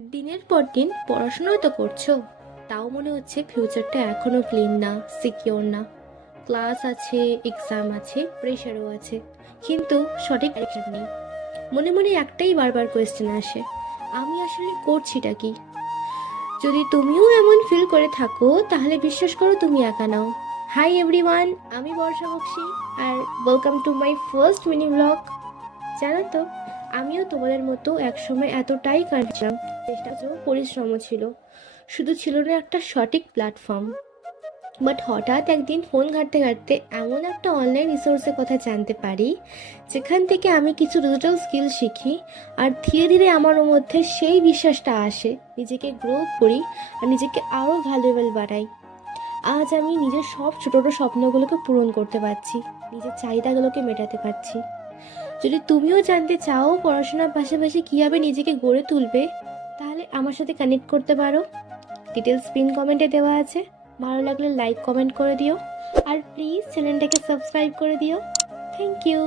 দিনের পর দিন পড়াশোনাও তো করছো, তাও মনে হচ্ছে ফিউচারটা এখনো ক্লিন না, সিকিওর না। ক্লাস আছে, এক্সাম আছে, প্রেশারও আছে, কিন্তু সঠিক ডাইরেকশন নেই। মনে মনে একটাই বারবার কোয়েশ্চেন আসে, আমি আসলে করছিটা কি? যদি তুমিও এমন ফিল করে থাকো তাহলে বিশ্বাস করো তুমি একা নাও। হাই এভরিওয়ান, আমি বর্ষা বক্সি, আর welcome to my first mini blog. জানো তো, আমিও তোমাদের মতো একসময় এতটাই কাটছিলাম, চেষ্টা ছিল, পরিশ্রমও ছিল, শুধু ছিল না একটা সঠিক প্ল্যাটফর্ম। বাট হঠাৎ একদিন ফোন ঘাঁটতে ঘাঁটতে এমন একটা অনলাইন রিসোর্সের কথা জানতে পারি, যেখান থেকে আমি কিছু ডিজিটাল স্কিল শিখি, আর ধীরে ধীরে আমার মধ্যে সেই বিশ্বাসটা আসে, নিজেকে গ্রো করি আর নিজেকে আরও ভ্যালুয়েবল বাড়াই। আজ আমি নিজের সব ছোটো ছোটো স্বপ্নগুলোকে পূরণ করতে পারছি, নিজের চাহিদাগুলোকে মেটাতে পারছি। যদি তুমিও জানতে চাও পড়াশোনার পাশাপাশি কীভাবে নিজেকে গড়ে তুলবে, তাহলে আমার সাথে কানেক্ট করতে পারো। ডিটেলস পিন কমেন্টে দেওয়া আছে। ভালো লাগলে লাইক কমেন্ট করে দিও, আর প্লিজ চ্যানেলটাকে সাবস্ক্রাইব করে দিও। Thank you.